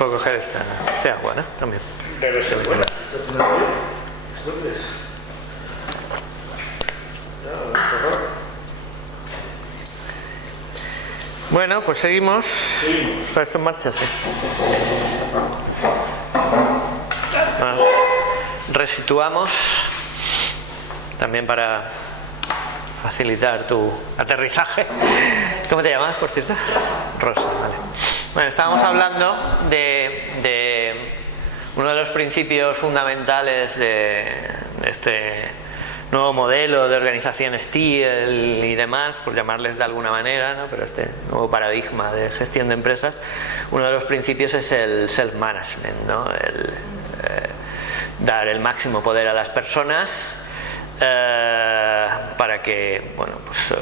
Puedo coger este agua, ¿no? También. Debe ser buena. Bueno, pues seguimos. Para esto en marcha, sí. Resituamos también para facilitar tu aterrizaje. ¿Cómo te llamas, por cierto? Rosa, vale. Bueno, estábamos hablando de uno de los principios fundamentales de este nuevo modelo de organización STIEL y demás, por llamarles de alguna manera, ¿no? Pero este nuevo paradigma de gestión de empresas, uno de los principios es el self-management, ¿no? Dar el máximo poder a las personas para que, bueno, pues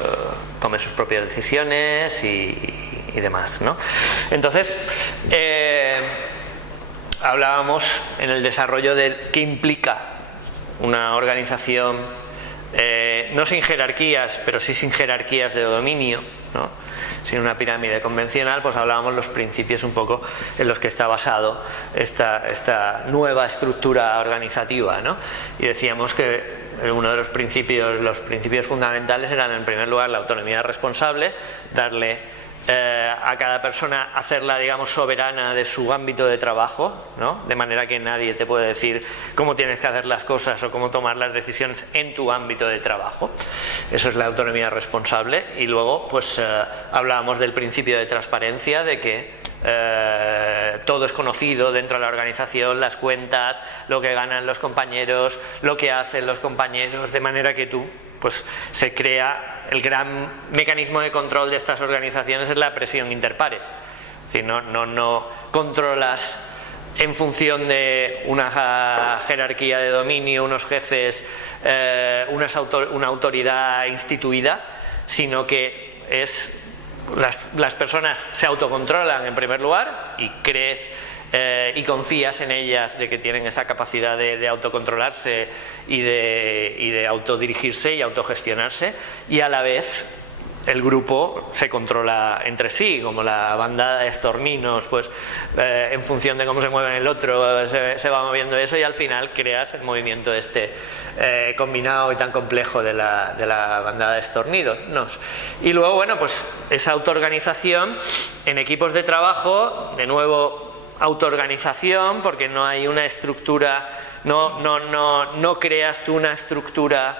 tomen sus propias decisiones y demás, ¿no? Entonces, hablábamos en el desarrollo de qué implica una organización, no sin jerarquías, pero sí sin jerarquías de dominio, ¿no? Sin una pirámide convencional, pues hablábamos los principios un poco en los que está basado esta nueva estructura organizativa, ¿no? Y decíamos que uno de los principios fundamentales eran, en primer lugar, la autonomía responsable, darle a cada persona, hacerla, digamos, soberana de su ámbito de trabajo, ¿no? De manera que nadie te puede decir cómo tienes que hacer las cosas o cómo tomar las decisiones en tu ámbito de trabajo. Eso es la autonomía responsable. Y luego, pues, hablábamos del principio de transparencia, de que todo es conocido dentro de la organización, las cuentas, lo que ganan los compañeros, lo que hacen los compañeros, de manera que tú, pues, se crea el gran mecanismo de control de estas organizaciones, es la presión interpares. Es decir, no controlas en función de una jerarquía de dominio, unos jefes, una autoridad instituida, sino que es las personas se autocontrolan en primer lugar y crees y confías en ellas de que tienen esa capacidad de autocontrolarse y de autodirigirse y autogestionarse, y a la vez el grupo se controla entre sí, como la bandada de estorninos, pues en función de cómo se mueve el otro se va moviendo eso, y al final creas el movimiento combinado y tan complejo de la bandada de estorninos. Y luego, bueno, pues esa autoorganización en equipos de trabajo, de nuevo autoorganización, porque no hay una estructura, no creas tú una estructura,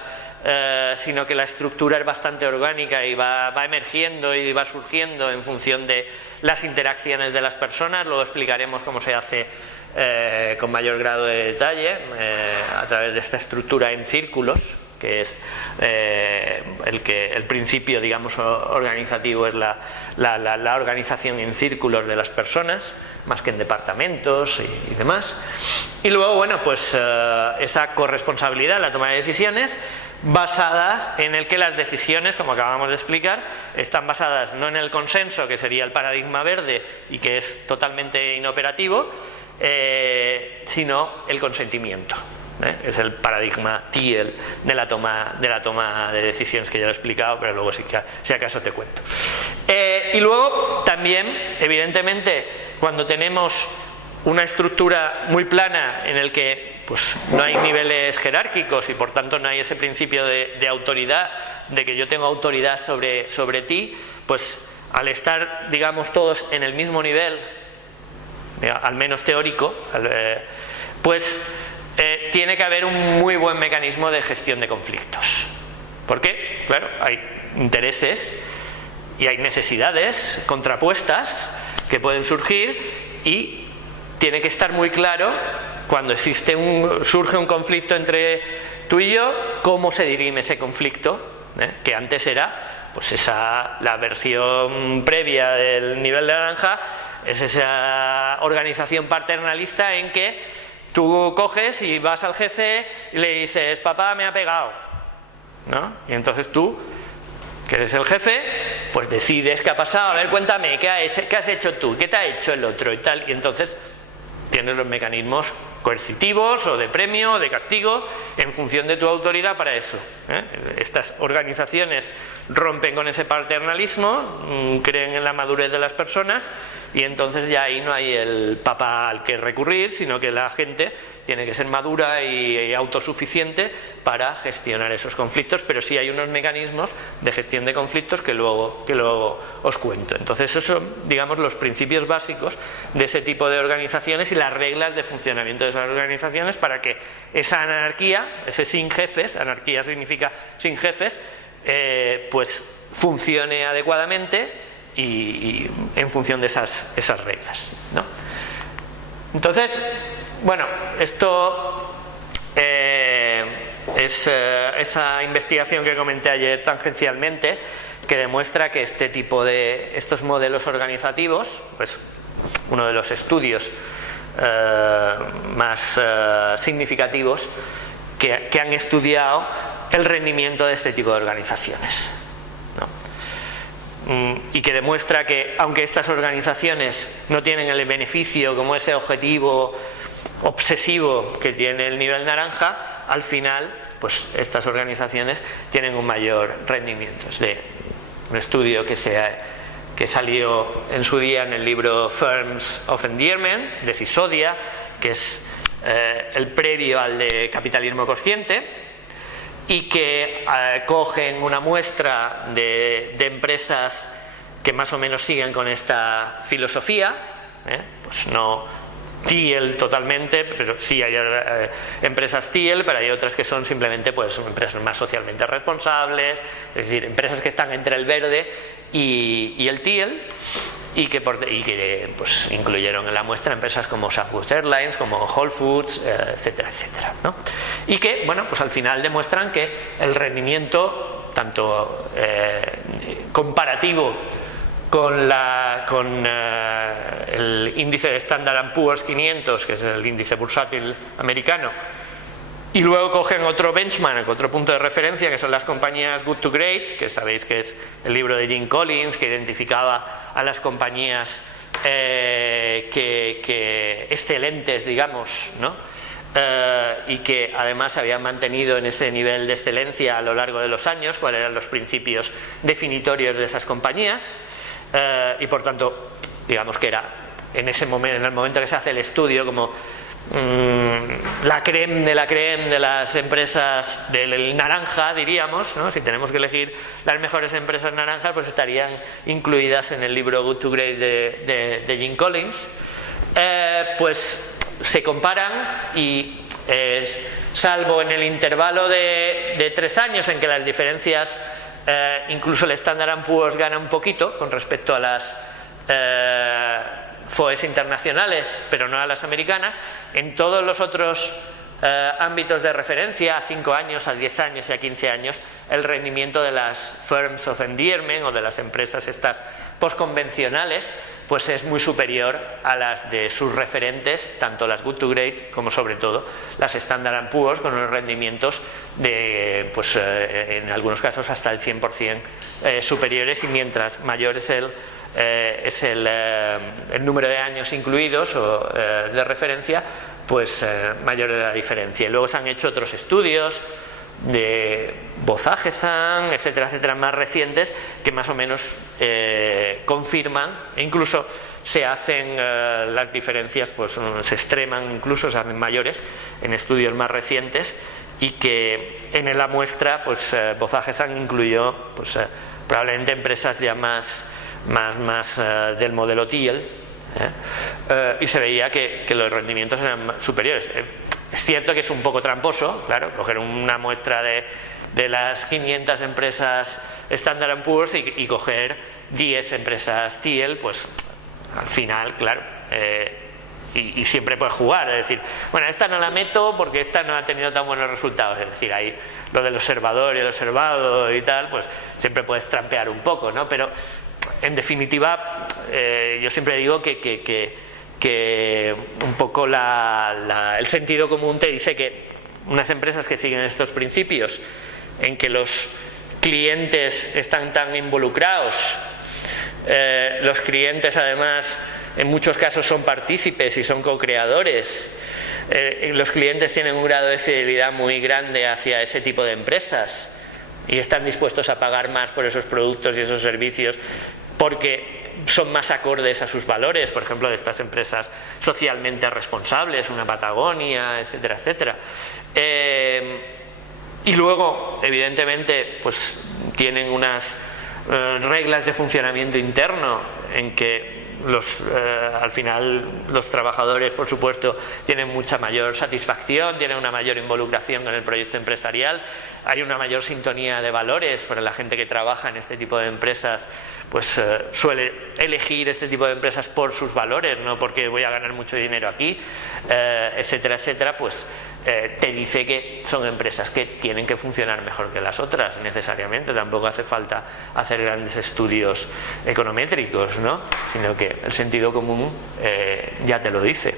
sino que la estructura es bastante orgánica y va emergiendo y va surgiendo en función de las interacciones de las personas. Luego explicaremos cómo se hace con mayor grado de detalle a través de esta estructura en círculos, que es el principio, digamos, organizativo, es la organización en círculos de las personas, más que en departamentos y demás. Y luego, bueno, pues esa corresponsabilidad, la toma de decisiones, basada en el que las decisiones, como acabamos de explicar, están basadas no en el consenso, que sería el paradigma verde y que es totalmente inoperativo, sino el consentimiento. Es el paradigma TIEL de la toma de decisiones, que ya lo he explicado, pero luego si acaso te cuento. Y luego también, evidentemente, cuando tenemos una estructura muy plana en el que, pues, no hay niveles jerárquicos y por tanto no hay ese principio de autoridad, de que yo tengo autoridad sobre ti, pues al estar, digamos, todos en el mismo nivel, al menos teórico, pues tiene que haber un muy buen mecanismo de gestión de conflictos. ¿Por qué? Claro, hay intereses y hay necesidades contrapuestas que pueden surgir, y tiene que estar muy claro cuando surge un conflicto entre tú y yo, cómo se dirime ese conflicto, que antes era, pues, la versión previa del nivel de naranja, es esa organización paternalista en que tú coges y vas al jefe y le dices: papá me ha pegado, ¿no? Y entonces tú, que eres el jefe, pues decides qué ha pasado. A ver, cuéntame, ¿qué has hecho tú? ¿Qué te ha hecho el otro? Y tal. Y entonces tienes los mecanismos coercitivos o de premio o de castigo en función de tu autoridad para eso. Estas organizaciones rompen con ese paternalismo, creen en la madurez de las personas y entonces ya ahí no hay el papa al que recurrir, sino que la gente tiene que ser madura y autosuficiente para gestionar esos conflictos, pero sí hay unos mecanismos de gestión de conflictos que luego os cuento. Entonces esos son, digamos, los principios básicos de ese tipo de organizaciones y las reglas de funcionamiento de esas organizaciones para que esa anarquía, ese sin jefes, anarquía significa sin jefes, pues funcione adecuadamente y en función de esas reglas, ¿no? Entonces, bueno, esto es esa investigación que comenté ayer tangencialmente, que demuestra que este tipo de estos modelos organizativos, pues uno de los estudios más significativos que han estudiado el rendimiento de este tipo de organizaciones, ¿no? Y que demuestra que aunque estas organizaciones no tienen el beneficio como ese objetivo obsesivo que tiene el nivel naranja, al final pues estas organizaciones tienen un mayor rendimiento. Es de un estudio que salió en su día en el libro Firms of Endearment de Sisodia, que es el previo al de Capitalismo Consciente, y que cogen una muestra de empresas que más o menos siguen con esta filosofía, pues no Thiel totalmente, pero sí hay empresas Thiel, pero hay otras que son simplemente pues empresas más socialmente responsables, es decir, empresas que están entre el verde y el Thiel, y que pues incluyeron en la muestra empresas como Southwest Airlines, como Whole Foods, etcétera, etcétera, ¿no? Y que, bueno, pues al final demuestran que el rendimiento, tanto comparativo con el índice de Standard & Poor's 500, que es el índice bursátil americano, y luego cogen otro benchmark, otro punto de referencia, que son las compañías Good to Great, que sabéis que es el libro de Jim Collins, que identificaba a las compañías excelentes, digamos, ¿no? Y que además se habían mantenido en ese nivel de excelencia a lo largo de los años, cuáles eran los principios definitorios de esas compañías, y por tanto, digamos que era en ese momento, en el momento que se hace el estudio, como la crème de las empresas del naranja, diríamos, ¿no? Si tenemos que elegir las mejores empresas naranjas, pues estarían incluidas en el libro Good to Great de Jim Collins. Pues se comparan y salvo en el intervalo de 3 años en que las diferencias, incluso el Standard & Poor's gana un poquito con respecto a las FOEs internacionales, pero no a las americanas, en todos los otros ámbitos de referencia, a 5 años, a 10 años y a 15 años, el rendimiento de las Firms of Endearment o de las empresas estas postconvencionales, pues es muy superior a las de sus referentes, tanto las Good to Great como sobre todo las Standard & Poor's, con unos rendimientos de, pues en algunos casos hasta el 100% superiores, y mientras mayor es el número de años incluidos o de referencia, pues mayor es la diferencia. Y luego se han hecho otros estudios de Bozagesan, etcétera, etcétera, más recientes, que más o menos confirman, e incluso se hacen las diferencias, pues se extreman, incluso se hacen mayores en estudios más recientes, y que en la muestra pues Bozagesan incluyó pues probablemente empresas ya más del modelo Thiel, y se veía que los rendimientos eran superiores. Es cierto que es un poco tramposo, claro, coger una muestra de las 500 empresas Standard & Poor's y coger 10 empresas Thiel, pues al final, claro, y siempre puedes jugar, es decir, bueno, esta no la meto porque esta no ha tenido tan buenos resultados, es decir, ahí lo del observador y el observado y tal, pues siempre puedes trampear un poco, ¿no? Pero en definitiva, yo siempre digo que un poco el sentido común te dice que unas empresas que siguen estos principios, en que los clientes están tan involucrados, los clientes además en muchos casos son partícipes y son co-creadores, los clientes tienen un grado de fidelidad muy grande hacia ese tipo de empresas y están dispuestos a pagar más por esos productos y esos servicios porque son más acordes a sus valores, por ejemplo, de estas empresas socialmente responsables, una Patagonia, etcétera, etcétera. Y luego, evidentemente, pues tienen unas reglas de funcionamiento interno en que al final los trabajadores, por supuesto, tienen mucha mayor satisfacción, tienen una mayor involucración en el proyecto empresarial, hay una mayor sintonía de valores, para la gente que trabaja en este tipo de empresas pues suele elegir este tipo de empresas por sus valores, no porque voy a ganar mucho dinero aquí, etcétera, etcétera. Pues te dice que son empresas que tienen que funcionar mejor que las otras necesariamente, tampoco hace falta hacer grandes estudios econométricos, ¿no? Sino que el sentido común ya te lo dice.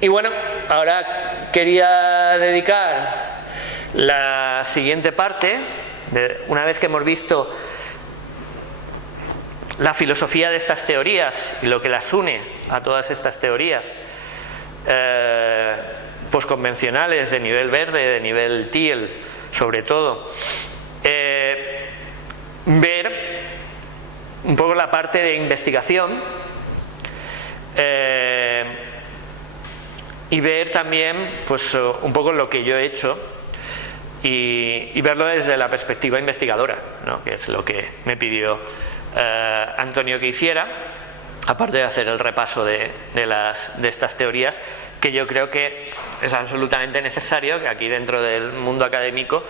Y bueno, ahora quería dedicar la siguiente parte, una vez que hemos visto la filosofía de estas teorías y lo que las une a todas estas teorías posconvencionales de nivel verde, de nivel Thiel, sobre todo, ver un poco la parte de investigación y ver también pues un poco lo que yo he hecho y verlo desde la perspectiva investigadora, ¿no? Que es lo que me pidió Antonio que hiciera, aparte de hacer el repaso de estas teorías, que yo creo que es absolutamente necesario que aquí dentro del mundo académico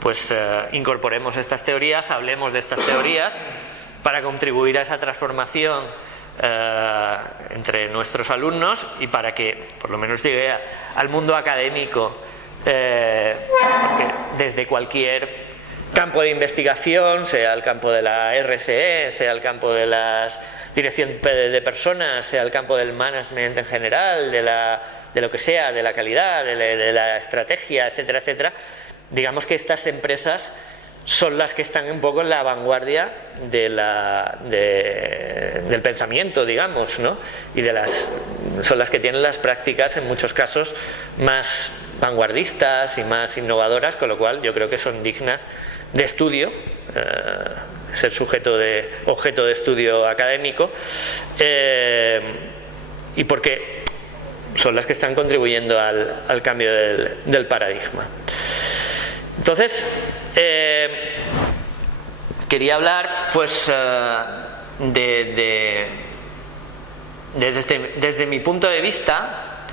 pues incorporemos estas teorías, hablemos de estas teorías para contribuir a esa transformación entre nuestros alumnos y para que por lo menos llegue al mundo académico, porque desde cualquier campo de investigación, sea el campo de la RSE, sea el campo de la dirección de personas, sea el campo del management en general, de lo que sea, de la calidad, de la estrategia, etcétera, etcétera, digamos que estas empresas son las que están un poco en la vanguardia del pensamiento, digamos, ¿no? Y son las que tienen las prácticas en muchos casos más vanguardistas y más innovadoras, con lo cual yo creo que son dignas de estudio, ser objeto de estudio académico, y porque son las que están contribuyendo al cambio del paradigma. Entonces, quería hablar pues desde mi punto de vista,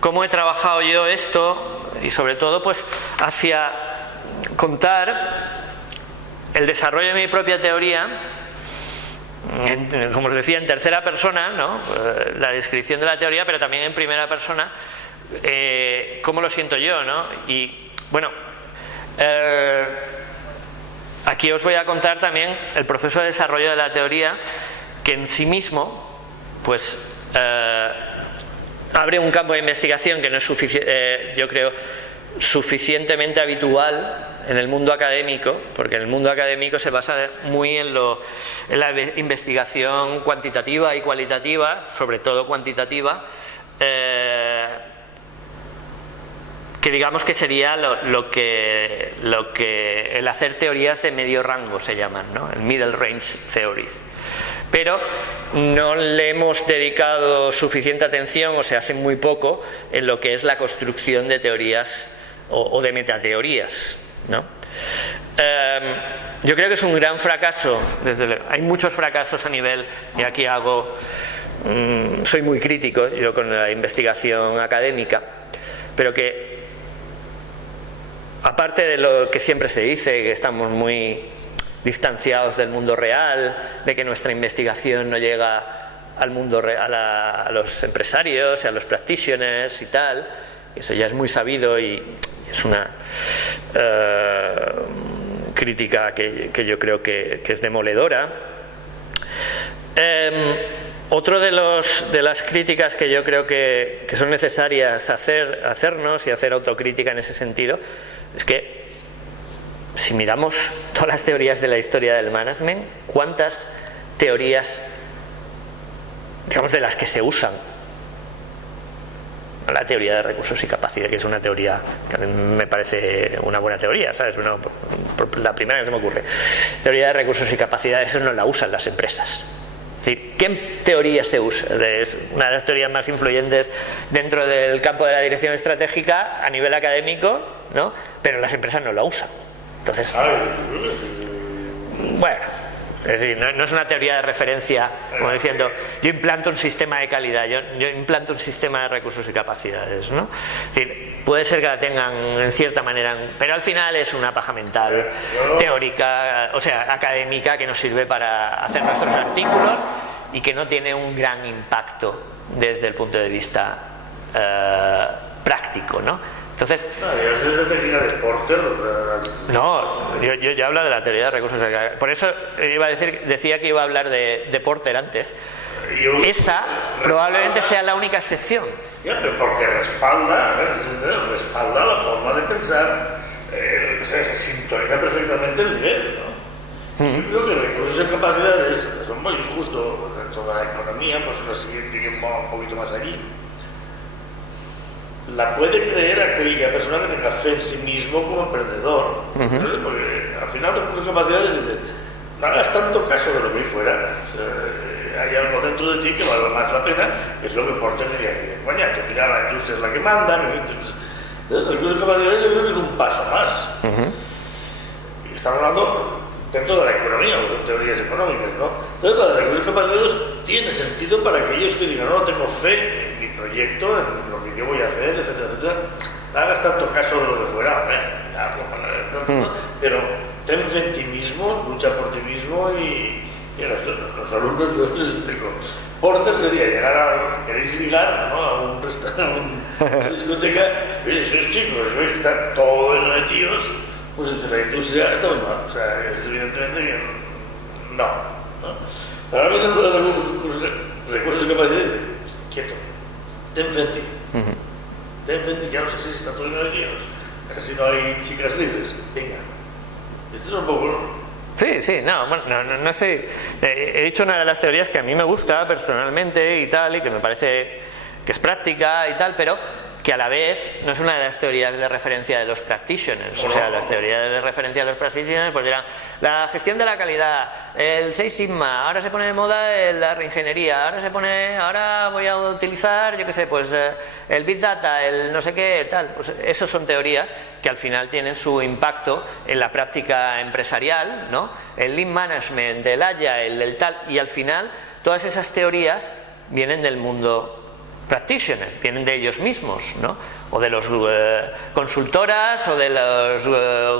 cómo he trabajado yo esto y sobre todo pues hacia contar el desarrollo de mi propia teoría, como os decía, en tercera persona, ¿no? La descripción de la teoría, pero también en primera persona, cómo lo siento yo, ¿no? Y bueno, aquí os voy a contar también el proceso de desarrollo de la teoría, que en sí mismo pues abre un campo de investigación que no es yo creo suficientemente habitual en el mundo académico, porque en el mundo académico se basa muy en la investigación cuantitativa y cualitativa, sobre todo cuantitativa, que digamos que sería lo que el hacer teorías de medio rango se llaman, ¿no? El middle range theories. Pero no le hemos dedicado suficiente atención, o se hace muy poco, en lo que es la construcción de teorías o de metateorías, ¿no? Yo creo que es un gran fracaso. Hay muchos fracasos a nivel, y aquí soy muy crítico yo con la investigación académica, pero que aparte de lo que siempre se dice, que estamos muy distanciados del mundo real, de que nuestra investigación no llega al mundo real, a los empresarios y a los practitioners y tal, eso ya es muy sabido y es una crítica que yo creo que es demoledora. Otro de las críticas que yo creo que son necesarias hacernos y hacer autocrítica en ese sentido es que si miramos todas las teorías de la historia del management, ¿cuántas teorías digamos, de las que se usan. La teoría de recursos y capacidad, que es una teoría que a mí me parece una buena teoría, ¿sabes? La primera que se me ocurre. Teoría de recursos y capacidad, eso no la usan las empresas. Es decir, ¿qué teoría se usa? Es una de las teorías más influyentes dentro del campo de la dirección estratégica a nivel académico, ¿no? Pero las empresas no la usan. Entonces, bueno, es decir, no es una teoría de referencia como diciendo yo implanto un sistema de calidad, yo implanto un sistema de recursos y capacidades, ¿no? Es decir, puede ser que la tengan en cierta manera, pero al final es una paja mental teórica, o sea, académica, que nos sirve para hacer nuestros artículos y que no tiene un gran impacto desde el punto de vista práctico, ¿no? Entonces, es de técnica de Porter. No, yo hablo de la teoría de recursos. Por eso decía que iba a hablar de Porter antes. Esa probablemente sea la única excepción. Ya, pero porque respalda la forma de pensar, se sintoniza perfectamente el nivel, ¿no? Yo creo que recursos y capacidades son muy justo dentro de la economía, pues la siguiente que va un poquito más allí. La puede creer aquella persona que tenga fe en sí mismo como emprendedor. Porque al final recursos y capacidades dicen, no hagas tanto caso de lo que hay fuera. Hay algo dentro de ti que vale más la pena, que es lo que Porter diría que, coña, que mira, la industria es la que manda. Entonces, recursos y capacidades yo creo que es un paso más. Y estamos hablando dentro de la economía, o de teorías económicas, ¿no? Entonces, la de recursos y capacidades tiene sentido para aquellos que digan, no, tengo fe en mi proyecto, en lo que yo voy a hacer, etcétera, etcétera. No hagas tanto caso de lo de fuera, pero ten fe en ti mismo, lucha por ti mismo y los alumnos yo les explico. Porter sería llegar a, queréis ligar, ¿no? A un restaurante, una discoteca, y esos chicos, veis que está todo lleno de tíos, pues entre la industria está muy mal, o sea, evidentemente que no. Pero ahora vienen los recursos y capacidades, quieto, ten fe en ti. Ten fe en ti, ya no sé si está todo lleno de tíos, si no hay chicas libres, venga. Esto es un poco... Sí, no sé. He dicho una de las teorías que a mí me gusta personalmente y tal, y que me parece que es práctica y tal, pero que a la vez no es una de las teorías de referencia de los practitioners. O sea, las teorías de referencia de los practitioners pues dirán, la gestión de la calidad, el 6 Sigma, ahora se pone de moda la reingeniería, ahora voy a utilizar, yo qué sé, pues el Big Data, el no sé qué, tal. Pues esas son teorías que al final tienen su impacto en la práctica empresarial, ¿no? El Lean Management, el Agile, el tal, y al final todas esas teorías vienen del mundo practitioners, vienen de ellos mismos, ¿no? O de los consultoras o de los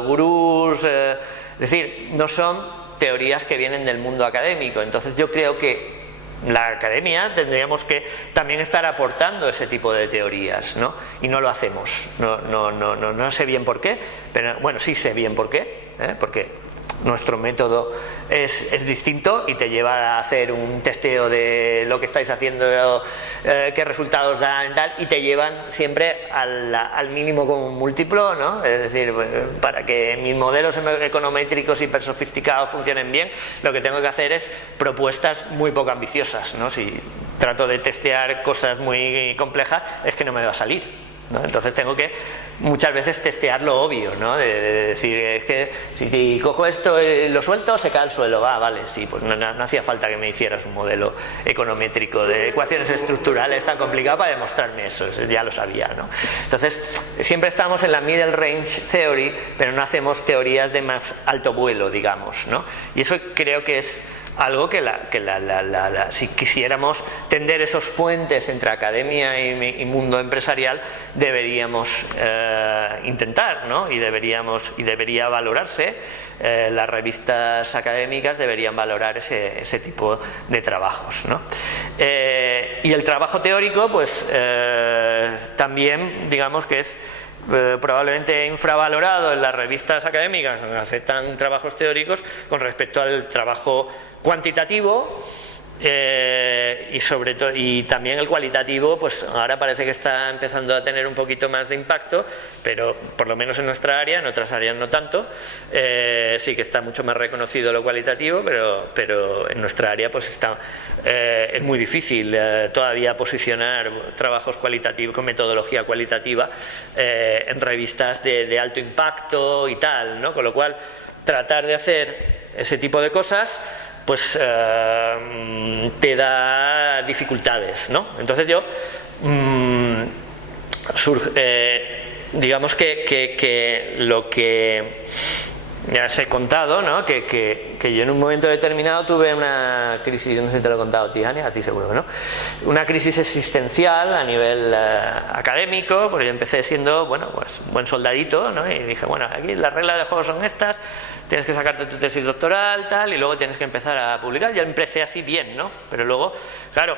gurús, es decir, no son teorías que vienen del mundo académico. Entonces yo creo que la academia tendríamos que también estar aportando ese tipo de teorías, ¿no? Y no lo hacemos, no sé bien por qué, pero bueno, sí sé bien por qué, porque nuestro método es distinto y te lleva a hacer un testeo de lo que estáis haciendo, qué resultados dan, tal, y te llevan siempre al mínimo común múltiplo, ¿no? Es decir, para que mis modelos econométricos hiper sofisticados funcionen bien, lo que tengo que hacer es propuestas muy poco ambiciosas, ¿no? Si trato de testear cosas muy complejas, es que no me va a salir, ¿no? Entonces tengo que muchas veces testear lo obvio, ¿no? De decir, es que si cojo esto y lo suelto, se cae al suelo, vale, sí, pues no hacía falta que me hicieras un modelo econométrico de ecuaciones estructurales tan complicado para demostrarme eso ya lo sabía, ¿no? Entonces siempre estamos en la middle range theory, pero no hacemos teorías de más alto vuelo, digamos, ¿no? Y eso creo que es algo que si quisiéramos tender esos puentes entre academia y mundo empresarial, deberíamos intentar, ¿no? Y debería valorarse, las revistas académicas deberían valorar ese tipo de trabajos, ¿no? Y el trabajo teórico, pues también digamos que es probablemente infravalorado en las revistas académicas donde aceptan trabajos teóricos con respecto al trabajo cuantitativo y sobre todo, y también el cualitativo, pues ahora parece que está empezando a tener un poquito más de impacto, pero por lo menos en nuestra área, en otras áreas no tanto. Sí que está mucho más reconocido lo cualitativo, pero en nuestra área pues es muy difícil todavía posicionar trabajos cualitativos con metodología cualitativa en revistas de alto impacto y tal, ¿no? Con lo cual, tratar de hacer ese tipo de cosas pues te da dificultades, ¿no? Entonces yo digamos que lo que ya os he contado, ¿no? Que yo en un momento determinado tuve una crisis, no sé si te lo he contado, Tijani, a ti seguro que no, una crisis existencial a nivel académico, porque yo empecé siendo, bueno, pues buen soldadito, ¿no? Y dije, bueno, aquí las reglas del juego son estas, tienes que sacarte tu tesis doctoral, tal, y luego tienes que empezar a publicar. Yo empecé así bien, ¿no? Pero luego, claro,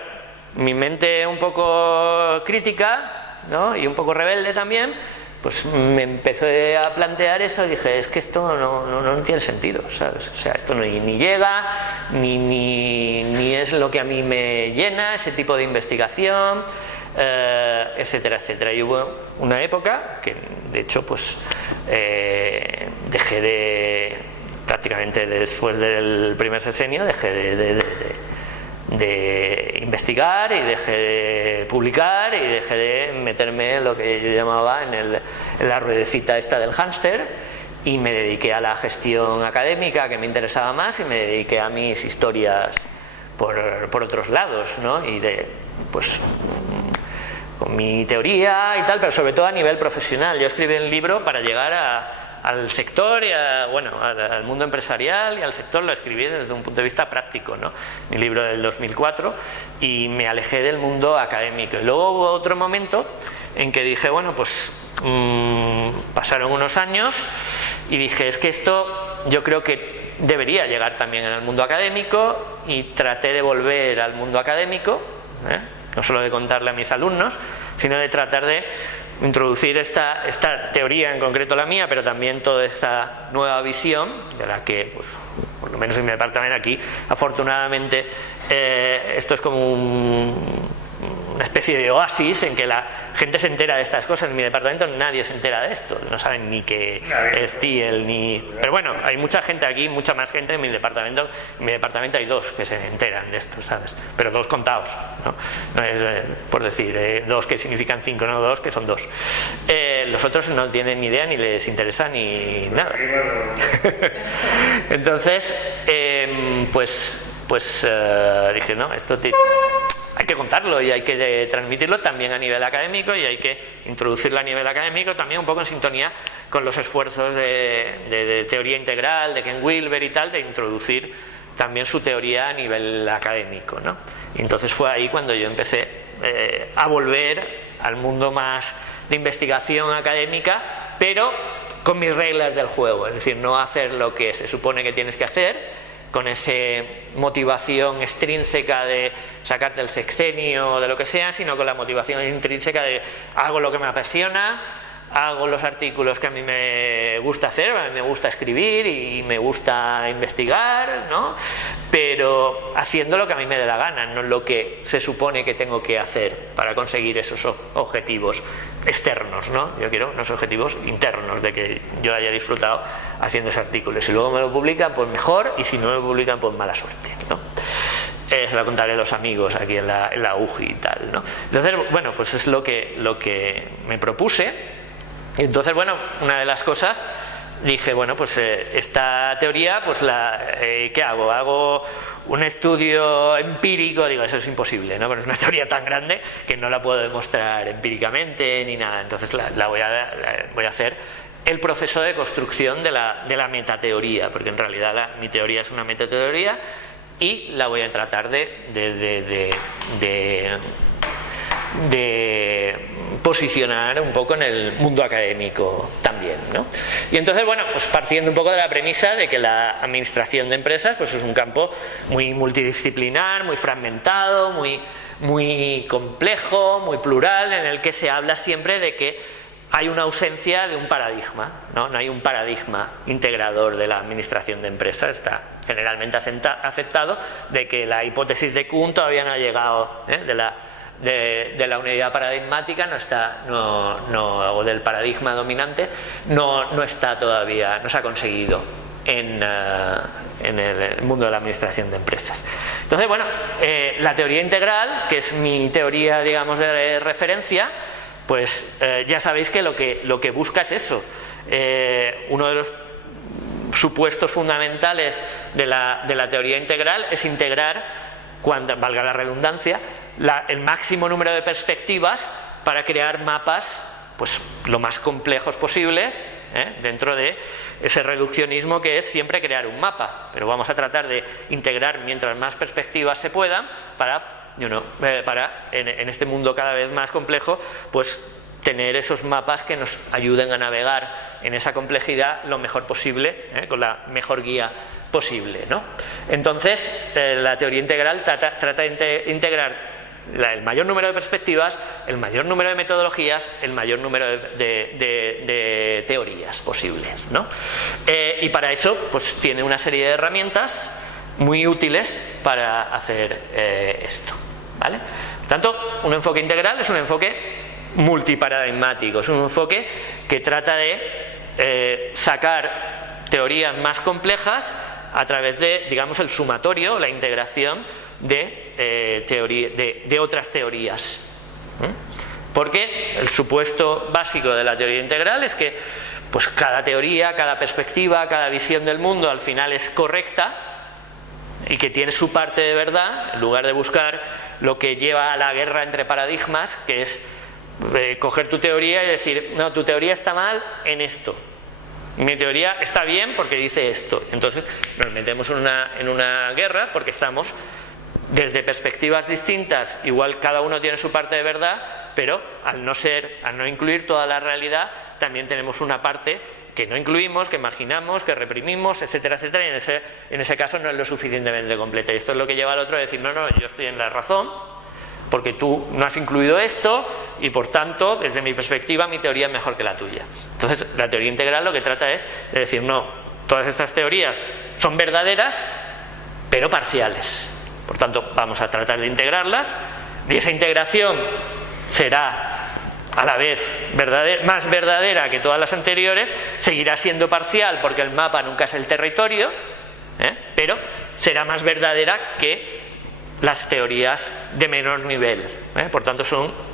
mi mente un poco crítica, ¿no? Y un poco rebelde también, pues me empecé a plantear eso y dije, es que esto no tiene sentido, ¿sabes? O sea, esto ni llega, ni es lo que a mí me llena, ese tipo de investigación, etcétera, etcétera. Y hubo una época que, de hecho, pues dejé de, prácticamente después del primer sexenio, dejé de investigar y dejé de publicar y dejé de meterme en lo que yo llamaba en la ruedecita esta del hámster, y me dediqué a la gestión académica, que me interesaba más, y me dediqué a mis historias por otros lados, ¿no? Y pues con mi teoría y tal, pero sobre todo a nivel profesional. Yo escribí un libro para llegar al sector y al mundo empresarial, y al sector lo escribí desde un punto de vista práctico, ¿no? Mi libro del 2004, y me alejé del mundo académico. Y luego hubo otro momento en que dije, bueno, pues pasaron unos años y dije, es que esto yo creo que debería llegar también al mundo académico, y traté de volver al mundo académico, no solo de contarle a mis alumnos, sino de tratar de introducir esta teoría, en concreto la mía, pero también toda esta nueva visión, de la que, pues, por lo menos en mi departamento aquí, afortunadamente, esto es como una especie de oasis en que la gente se entera de estas cosas. En mi departamento nadie se entera de esto, no saben ni qué es TIEL, pero bueno, hay mucha gente aquí, mucha más gente en mi departamento. En mi departamento hay 2 que se enteran de esto, ¿sabes? Pero 2 contados, ¿no? No es por decir 2 que significan 5, no 2 que son 2. Los otros no tienen ni idea, ni les interesa, ni nada. Entonces, dije, no, esto hay que contarlo y hay que transmitirlo también a nivel académico, y hay que introducirlo a nivel académico también un poco en sintonía con los esfuerzos de teoría integral de Ken Wilber y tal, de introducir también su teoría a nivel académico, ¿no? Y entonces fue ahí cuando yo empecé a volver al mundo más de investigación académica, pero con mis reglas del juego, es decir, no hacer lo que se supone que tienes que hacer, con esa motivación extrínseca de sacarte el sexenio o de lo que sea, sino con la motivación intrínseca de hago lo que me apasiona, hago los artículos que a mí me gusta hacer, a mí me gusta escribir y me gusta investigar, ¿no? Pero haciendo lo que a mí me dé la gana, no lo que se supone que tengo que hacer para conseguir esos objetivos externos, ¿no? Yo quiero unos objetivos internos, de que yo haya disfrutado haciendo ese artículo. Si luego me lo publican, pues mejor, y si no me lo publican, pues mala suerte, ¿no? Se lo contaré a los amigos aquí en la UGI y tal, ¿no? Entonces, bueno, pues es lo que me propuse. Y entonces, bueno, una de las cosas, dije, bueno, pues esta teoría, pues ¿qué hago? Hago un estudio empírico, digo, eso es imposible, ¿no? Pero es una teoría tan grande que no la puedo demostrar empíricamente ni nada. Entonces voy a hacer el proceso de construcción de la metateoría, porque en realidad mi teoría es una metateoría, y la voy a tratar de posicionar un poco en el mundo académico también, ¿no? Y entonces, bueno, pues partiendo un poco de la premisa de que la administración de empresas, pues es un campo muy multidisciplinar, muy fragmentado, muy complejo, muy plural, en el que se habla siempre de que hay una ausencia de un paradigma, ¿no? No hay un paradigma integrador de la administración de empresas. Está generalmente aceptado, de que la hipótesis de Kuhn todavía no ha llegado, de la unidad paradigmática o del paradigma dominante no está todavía, no se ha conseguido en el mundo de la administración de empresas. Entonces, bueno, la teoría integral, que es mi teoría, digamos, de referencia, pues ya sabéis que lo que busca es eso. Uno de los supuestos fundamentales de la teoría integral es integrar, cuando valga la redundancia, el máximo número de perspectivas para crear mapas pues lo más complejos posibles, dentro de ese reduccionismo que es siempre crear un mapa, pero vamos a tratar de integrar mientras más perspectivas se puedan para en este mundo cada vez más complejo, pues tener esos mapas que nos ayuden a navegar en esa complejidad lo mejor posible, con la mejor guía posible, ¿no? Entonces, la teoría integral trata de integrar el mayor número de perspectivas, el mayor número de metodologías, el mayor número de teorías posibles, ¿no? Y para eso pues tiene una serie de herramientas muy útiles para hacer esto, ¿vale? Por tanto, un enfoque integral es un enfoque multiparadigmático, es un enfoque que trata de sacar teorías más complejas a través de, digamos, el sumatorio, la integración de otras teorías. Porque el supuesto básico de la teoría integral es que pues cada teoría, cada perspectiva, cada visión del mundo al final es correcta y que tiene su parte de verdad, en lugar de buscar lo que lleva a la guerra entre paradigmas, que es coger tu teoría y decir, no, tu teoría está mal en esto, mi teoría está bien porque dice esto. Entonces nos metemos en una guerra porque estamos desde perspectivas distintas, igual cada uno tiene su parte de verdad, pero al no incluir toda la realidad, también tenemos una parte que no incluimos, que marginamos, que reprimimos, etcétera, etcétera, y en ese caso no es lo suficientemente completa. Y esto es lo que lleva al otro a decir, no, yo estoy en la razón, porque tú no has incluido esto y por tanto, desde mi perspectiva, mi teoría es mejor que la tuya. Entonces, la teoría integral lo que trata es de decir, no, todas estas teorías son verdaderas, pero parciales. Por tanto, vamos a tratar de integrarlas y esa integración será a la vez más verdadera que todas las anteriores, seguirá siendo parcial porque el mapa nunca es el territorio, pero será más verdadera que las teorías de menor nivel. Por tanto,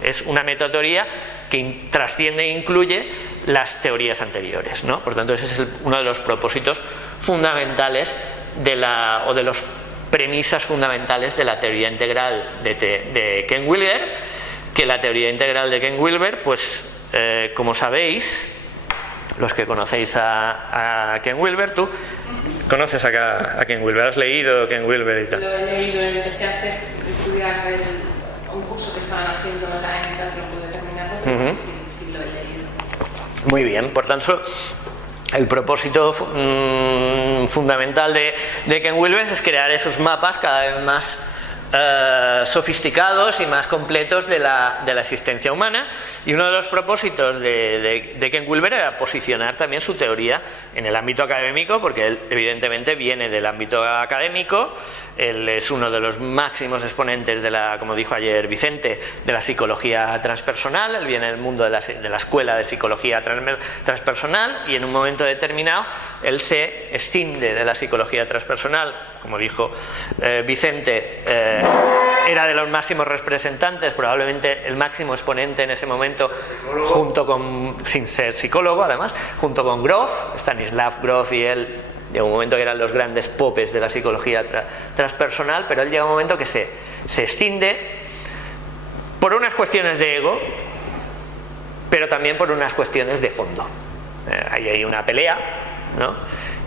es una metateoría que trasciende e incluye las teorías anteriores, ¿no? Por tanto, ese es uno de los propósitos fundamentales de los premisas fundamentales de la teoría integral de Ken Wilber, que la teoría integral de Ken Wilber, pues como sabéis, los que conocéis a Ken Wilber, tú conoces a Ken Wilber, has leído Ken Wilber y tal. Lo he leído, empecé a estudiar un curso que estaban haciendo en la ENITA, no pude terminarlo, sí lo he leído. Muy bien, por tanto, el propósito fundamental de Ken Wilber es crear esos mapas cada vez más sofisticados y más completos de la existencia humana, y uno de los propósitos de Ken Wilber era posicionar también su teoría en el ámbito académico, porque él evidentemente viene del ámbito académico, él es uno de los máximos exponentes como dijo ayer Vicente, de la psicología transpersonal, él viene del mundo de la escuela de psicología transpersonal, y en un momento determinado él se escinde de la psicología transpersonal, como dijo Vicente, era de los máximos representantes, probablemente el máximo exponente en ese momento, sin ser psicólogo además, junto con Grof, Stanislav Grof y él, llega un momento que eran los grandes popes de la psicología transpersonal, pero él llega un momento que se escinde por unas cuestiones de ego, pero también por unas cuestiones de fondo. Ahí hay una pelea, ¿no?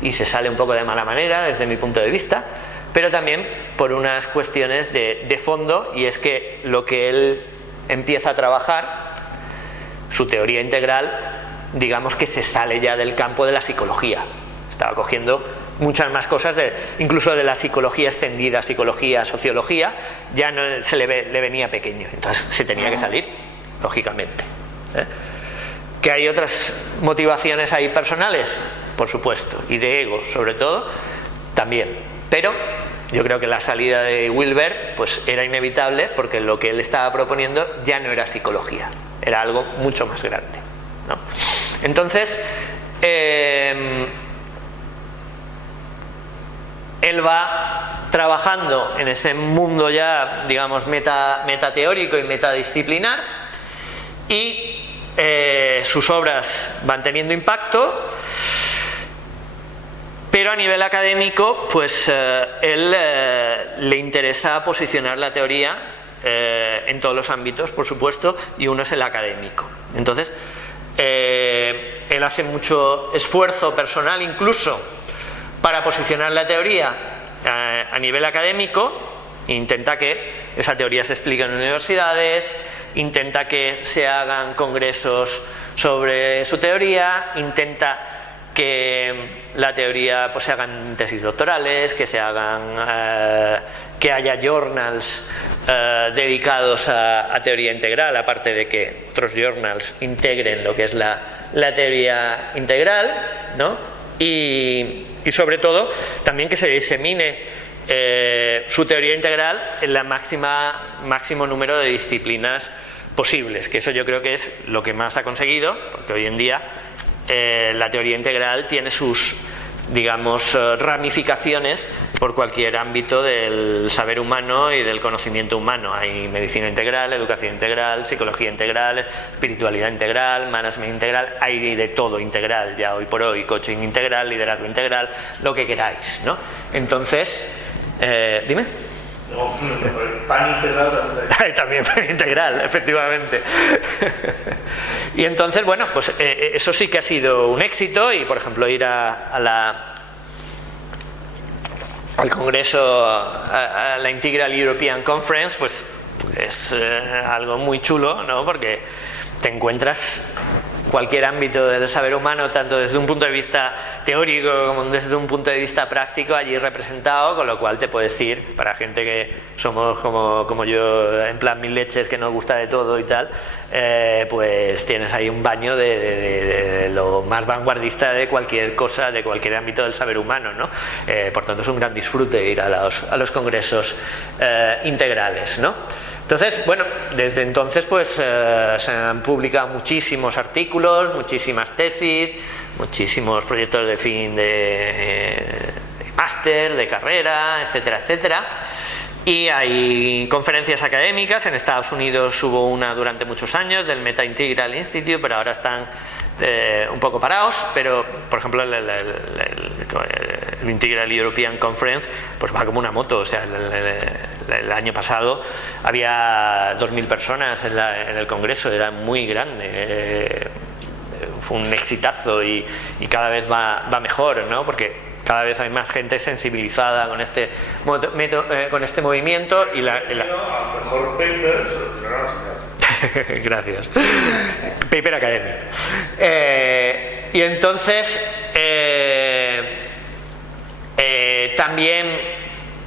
Y se sale un poco de mala manera desde mi punto de vista, pero también por unas cuestiones de fondo, y es que lo que él empieza a trabajar, su teoría integral, digamos que se sale ya del campo de la psicología, estaba cogiendo muchas más cosas, incluso de la psicología extendida, psicología, sociología, ya no le venía pequeño, entonces se tenía que salir, lógicamente. ¿Que hay otras motivaciones ahí personales? Por supuesto, y de ego sobre todo, también. Pero yo creo que la salida de Wilber pues era inevitable, porque lo que él estaba proponiendo ya no era psicología, era algo mucho más grande, ¿no? Entonces él va trabajando en ese mundo ya, digamos, metateórico y metadisciplinar, y sus obras van teniendo impacto, pero a nivel académico pues él le interesa posicionar la teoría en todos los ámbitos, por supuesto, y uno es el académico. Entonces él hace mucho esfuerzo personal incluso para posicionar la teoría a nivel académico, intenta que esa teoría se explique en universidades, intenta que se hagan congresos sobre su teoría, intenta que la teoría pues se hagan tesis doctorales, que se hagan que haya journals dedicados a teoría integral, aparte de que otros journals integren lo que es la teoría integral, ¿no? Y sobre todo también que se disemine su teoría integral en la máximo número de disciplinas posibles, que eso yo creo que es lo que más ha conseguido, porque hoy en día la teoría integral tiene sus, digamos, ramificaciones por cualquier ámbito del saber humano y del conocimiento humano. Hay medicina integral, educación integral, psicología integral, espiritualidad integral, management integral, hay de todo integral ya hoy por hoy, coaching integral, liderazgo integral, lo que queráis, ¿no? Entonces, dime. No, pan integral también. También pan integral, efectivamente. Y entonces, bueno, pues eso sí que ha sido un éxito, y por ejemplo ir al congreso, a la Integral European Conference, pues es algo muy chulo, ¿no? Porque te encuentras cualquier ámbito del saber humano, tanto desde un punto de vista teórico como desde un punto de vista práctico, allí representado, con lo cual te puedes ir, para gente que somos como yo, en plan mil leches, que nos gusta de todo y tal, pues tienes ahí un baño de lo más vanguardista de cualquier cosa, de cualquier ámbito del saber humano, ¿no? Por tanto es un gran disfrute ir a los congresos integrales, ¿no? Entonces, bueno, desde entonces pues se han publicado muchísimos artículos, muchísimas tesis, muchísimos proyectos de fin de máster, de carrera, etcétera, etcétera. Y hay conferencias académicas. En Estados Unidos hubo una durante muchos años del Meta Integral Institute, pero ahora están un poco parados. Pero, por ejemplo, el Integral European Conference pues va como una moto. O sea, el año pasado había 2.000 personas en el congreso, era muy grande. Fue un exitazo y cada vez va mejor, ¿no? Porque cada vez hay más gente sensibilizada con este movimiento y la... mejor paper Gracias. Paper académico. Y entonces también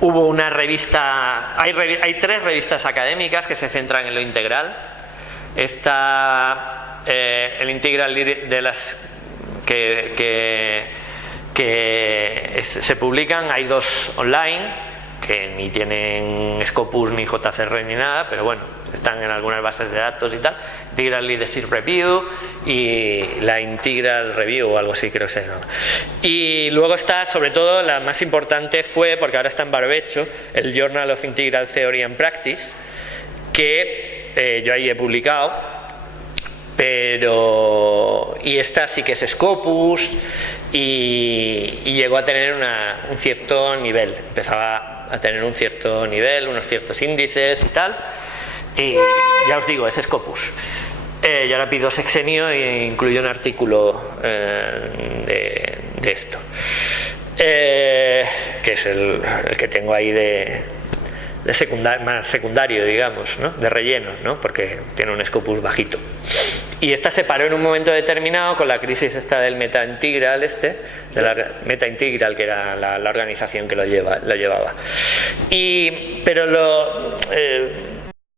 hubo una revista, hay 3 revistas académicas que se centran en lo integral. Está el Integral de las que se publican, hay 2 online que ni tienen Scopus ni JCR ni nada, pero bueno, están en algunas bases de datos y tal. Integral Leadership Review y la Integral Review o algo así, creo que se llama. Y luego está, sobre todo, la más importante fue, porque ahora está en barbecho, el Journal of Integral Theory and Practice, que yo ahí he publicado. Y esta sí que es Scopus y llegó a tener un cierto nivel, empezaba a tener un cierto nivel, unos ciertos índices y tal, y ya os digo, es Scopus. Yo ahora pido sexenio e incluyo un artículo de esto, que es el que tengo ahí más secundario, digamos, ¿no? De relleno, ¿no? Porque tiene un Scopus bajito. Y esta se paró en un momento determinado con la crisis esta del Meta Integral, de la Meta Integral, que era la organización que lo llevaba. Pero